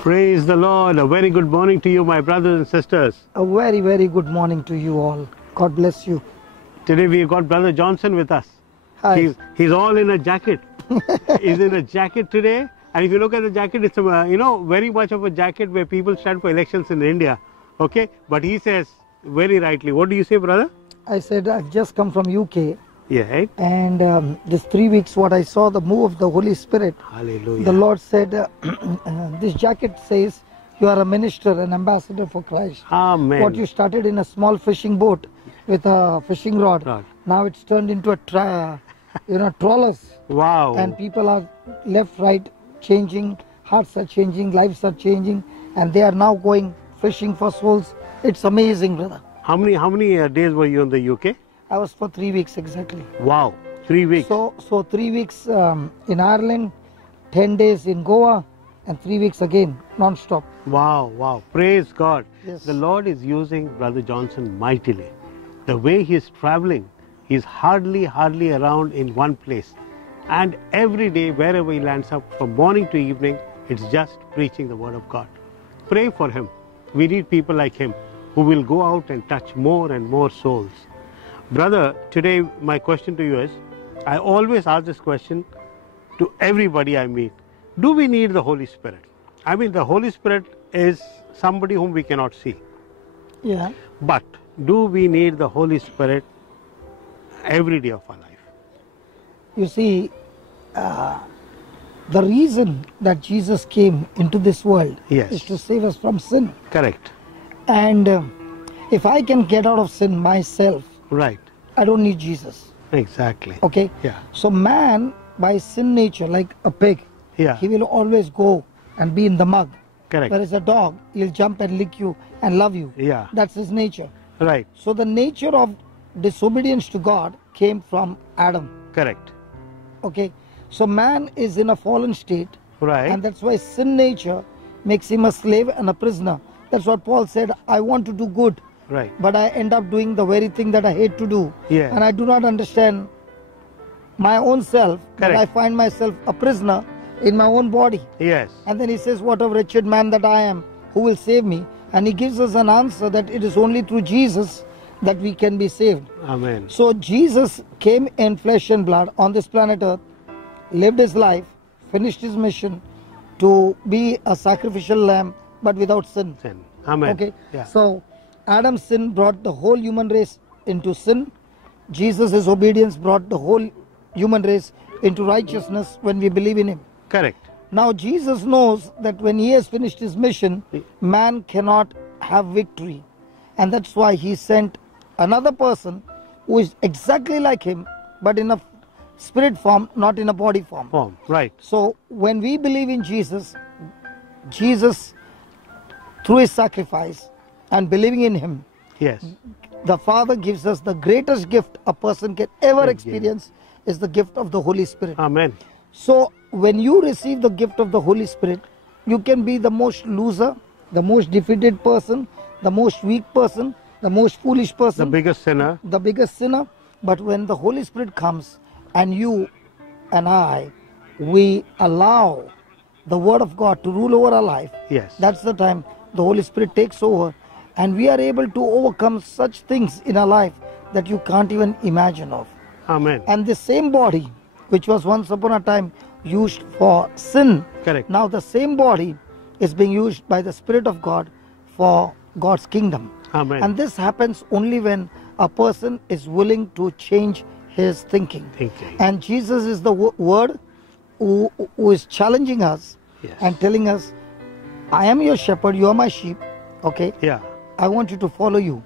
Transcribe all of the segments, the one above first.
Praise the Lord. A very good morning to you, my brothers and sisters. A very, very good morning to you all. God bless you. Today we've got Brother Johnson with us. Hi. He's all in a jacket. He's in a jacket today. And if you look at the jacket, it's very much of a jacket where people stand for elections in India. Okay? But he says very rightly. What do you say, brother? I said I've just come from UK. Yeah, right? And this 3 weeks, what I saw, the move of the Holy Spirit. Hallelujah. The Lord said, this jacket says, you are a minister, an ambassador for Christ. Amen. What you started in a small fishing boat with a fishing rod. Now it's turned into a trawlers. Wow. And people are left, right, changing. Hearts are changing, lives are changing. And they are now going fishing for souls. It's amazing, brother. How many days were you in the UK? I was for 3 weeks exactly. Wow, 3 weeks. So 3 weeks in Ireland, 10 days in Goa, and 3 weeks again, non-stop. Wow, wow. Praise God. Yes. The Lord is using Brother Johnson mightily. The way he is traveling, he's hardly around in one place. And every day, wherever he lands up, from morning to evening, it's just preaching the word of God. Pray for him. We need people like him who will go out and touch more and more souls. Brother, today my question to you is, I always ask this question to everybody I meet. Do we need the Holy Spirit? I mean, the Holy Spirit is somebody whom we cannot see. Yeah. But do we need the Holy Spirit every day of our life? You see, the reason that Jesus came into this world is to save us from sin. Correct. And if I can get out of sin myself, right, I don't need Jesus. Exactly. Okay? Yeah. So man, by sin nature, like a pig, he will always go and be in the mud. Correct. Whereas a dog, he'll jump and lick you and love you. Yeah. That's his nature. Right. So the nature of disobedience to God came from Adam. Correct. Okay? So man is in a fallen state. Right. And that's why sin nature makes him a slave and a prisoner. That's what Paul said, I want to do good. Right. But I end up doing the very thing that I hate to do. Yeah. And I do not understand my own self. Correct. That I find myself a prisoner in my own body. Yes. And then he says, what a wretched man that I am, who will save me? And he gives us an answer that it is only through Jesus that we can be saved. Amen. So Jesus came in flesh and blood on this planet Earth, lived his life, finished his mission to be a sacrificial lamb, but without sin. Amen. Okay. Yeah. So Adam's sin brought the whole human race into sin. Jesus' obedience brought the whole human race into righteousness when we believe in him. Correct. Now Jesus knows that when he has finished his mission, man cannot have victory. And that's why he sent another person who is exactly like him, but in a spirit form, not in a body form. Right. So when we believe in Jesus, through his sacrifice and believing in him, the Father gives us the greatest gift a person can ever experience is the gift of the Holy Spirit. Amen. So when you receive the gift of the Holy Spirit, you can be the most loser, the most defeated person, the most weak person, the most foolish person, the biggest sinner. But when the Holy Spirit comes and you and I, we allow the Word of God to rule over our life, that's the time the Holy Spirit takes over and we are able to overcome such things in our life that you can't even imagine of. Amen. And the same body, which was once upon a time used for sin, now the same body is being used by the Spirit of God for God's kingdom. Amen. And this happens only when a person is willing to change his thinking. And Jesus is the Word who is challenging us and telling us, I am your shepherd, you are my sheep. Okay? Yeah. I want you to follow you.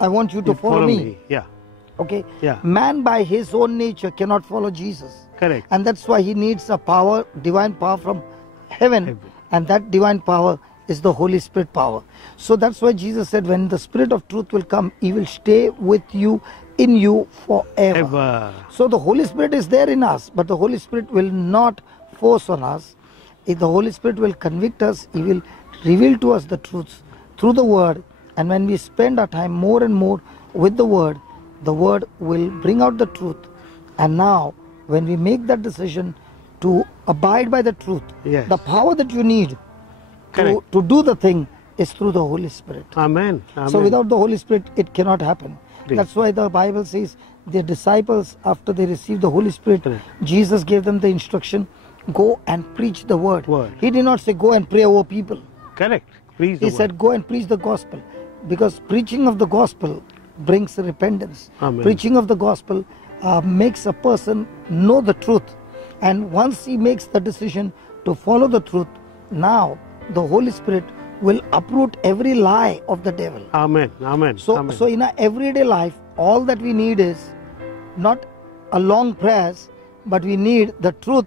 I want you to follow me. Yeah. Okay? Yeah. Man by his own nature cannot follow Jesus. Correct. And that's why he needs a power, divine power from heaven. And that divine power is the Holy Spirit power. So that's why Jesus said, when the Spirit of truth will come, he will stay with you, in you forever. So the Holy Spirit is there in us, but the Holy Spirit will not force on us. If the Holy Spirit will convict us, he will reveal to us the truths through the Word. And when we spend our time more and more with the Word will bring out the truth. And now, when we make that decision to abide by the truth, the power that you need Correct. to do the thing is through the Holy Spirit. Amen. Amen. So without the Holy Spirit, it cannot happen. Please. That's why the Bible says the disciples, after they received the Holy Spirit, Correct. Jesus gave them the instruction, go and preach the word. Word. He did not say go and pray over people. Correct. Please. He said go and preach the gospel, because preaching of the gospel brings repentance. Amen. Preaching of the gospel makes a person know the truth, and once he makes the decision to follow the truth, now the Holy Spirit will uproot every lie of the devil. Amen. Amen. So, Amen. so in our everyday life, all that we need is not a long prayers, but we need the truth.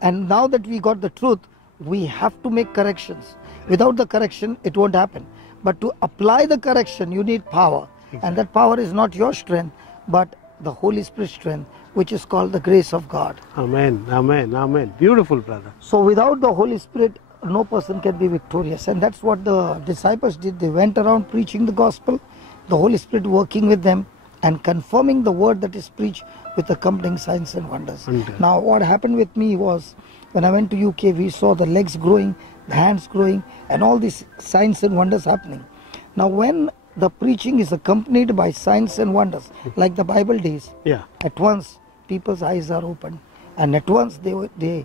And now that we got the truth, we have to make corrections. Without the correction, it won't happen. But to apply the correction, you need power. And that power is not your strength, but the Holy Spirit's strength, which is called the grace of God. Amen. Amen. Amen. Beautiful, brother. So without the Holy Spirit, no person can be victorious. And that's what the disciples did. They went around preaching the gospel, the Holy Spirit working with them and confirming the word that is preached with accompanying signs and wonders. Now what happened with me was, when I went to UK, we saw the legs growing, the hands growing, and all these signs and wonders happening. Now when the preaching is accompanied by signs and wonders, like the Bible days, at once people's eyes are opened, and at once the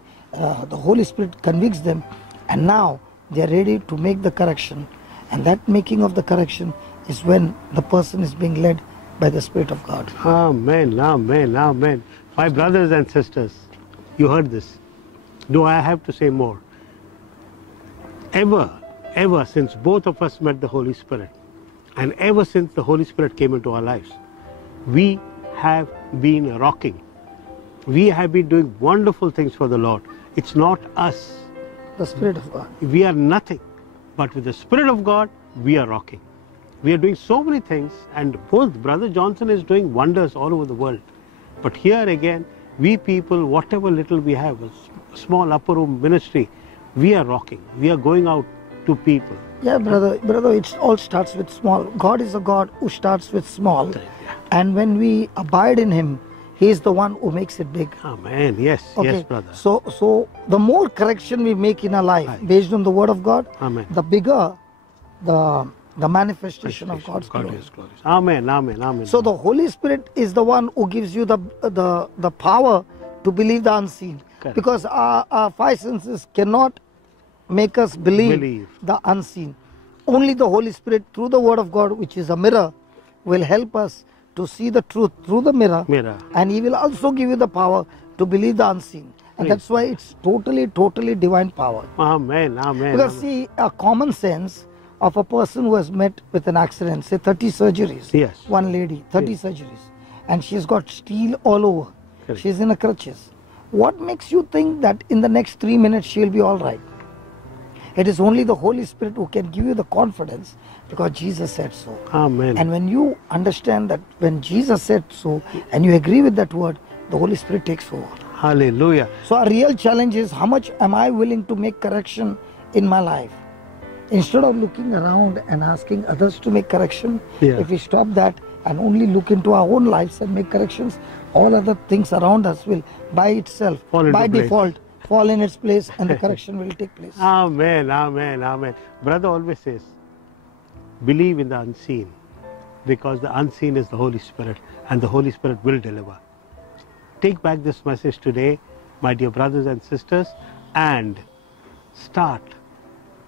Holy Spirit convicts them, and now they are ready to make the correction. And that making of the correction is when the person is being led by the Spirit of God. Amen. Amen. Amen. My brothers and sisters, you heard this. Do I have to say more? Ever since both of us met the Holy Spirit, and ever since the Holy Spirit came into our lives, we have been rocking. We have been doing wonderful things for the Lord. It's not us. The Spirit of God. We are nothing. But with the Spirit of God, we are rocking. We are doing so many things, and both Brother Johnson is doing wonders all over the world. But here again, we people, whatever little we have, a small upper room ministry, we are rocking. We are going out to people. Yeah, brother, it all starts with small. God is a God who starts with small. And when we abide in Him, He is the one who makes it big. Amen. Yes, yes, brother. So the more correction we make in our life based on the Word of God, the bigger the manifestation of God's glory. Amen, amen, amen. So the Holy Spirit is the one who gives you the power to believe the unseen. Correct. Because our five senses cannot make us believe the unseen. Only the Holy Spirit, through the Word of God, which is a mirror, will help us to see the truth through the mirror. And He will also give you the power to believe the unseen. And that's why it's totally divine power. Amen, amen. Because see, a common sense of a person who has met with an accident, say 30 surgeries. Yes. One lady, 30 surgeries. And she's got steel all over. Correct. She's in a crutches. What makes you think that in the next 3 minutes she'll be all right? It is only the Holy Spirit who can give you the confidence, because Jesus said so. Amen. And when you understand that when Jesus said so and you agree with that word, the Holy Spirit takes over. Hallelujah. So our real challenge is, how much am I willing to make correction in my life? Instead of looking around and asking others to make correction, if we stop that and only look into our own lives and make corrections, all other things around us will by itself, by default, fall in its place, and the correction will take place. Amen, amen, amen. Brother always says, believe in the unseen, because the unseen is the Holy Spirit, and the Holy Spirit will deliver. Take back this message today, my dear brothers and sisters, and start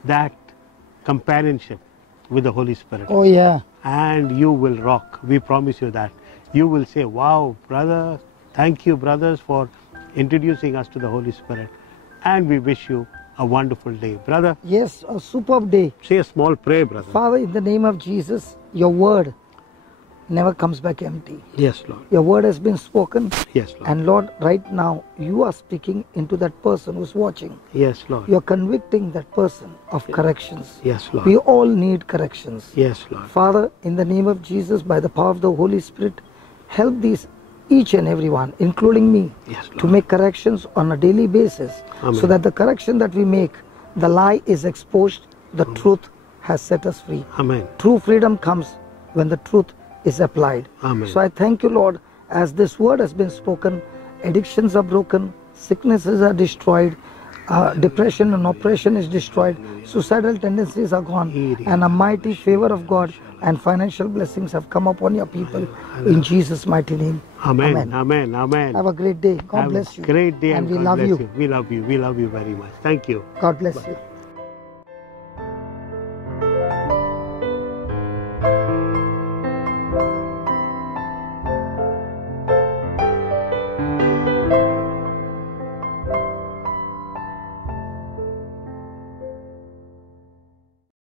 that companionship with the Holy Spirit. Oh yeah. And you will rock. We promise you that. You will say, wow, brother, thank you, brothers, for introducing us to the Holy Spirit. And we wish you a wonderful day. Brother? Yes, a superb day. Say a small prayer, brother. Father, in the name of Jesus, your word never comes back empty. Yes, Lord. Your word has been spoken. Yes, Lord. And Lord, right now, you are speaking into that person who's watching. Yes, Lord. You are convicting that person of corrections. Yes, Lord. We all need corrections. Yes, Lord. Father, in the name of Jesus, by the power of the Holy Spirit, help each and everyone, including me, to make corrections on a daily basis. Amen. So that the correction that we make, the lie is exposed, the truth has set us free. Amen. True freedom comes when the truth is applied. Amen. So I thank you, Lord, as this word has been spoken, addictions are broken, sicknesses are destroyed, depression and oppression is destroyed, suicidal tendencies are gone, and a mighty favor of God and financial blessings have come upon your people in Jesus' mighty name. Amen. Amen. Amen. Amen. Have a great day. God Have bless you. a great day, And we God love bless you. We love you. We love you very much. Thank you. God bless you.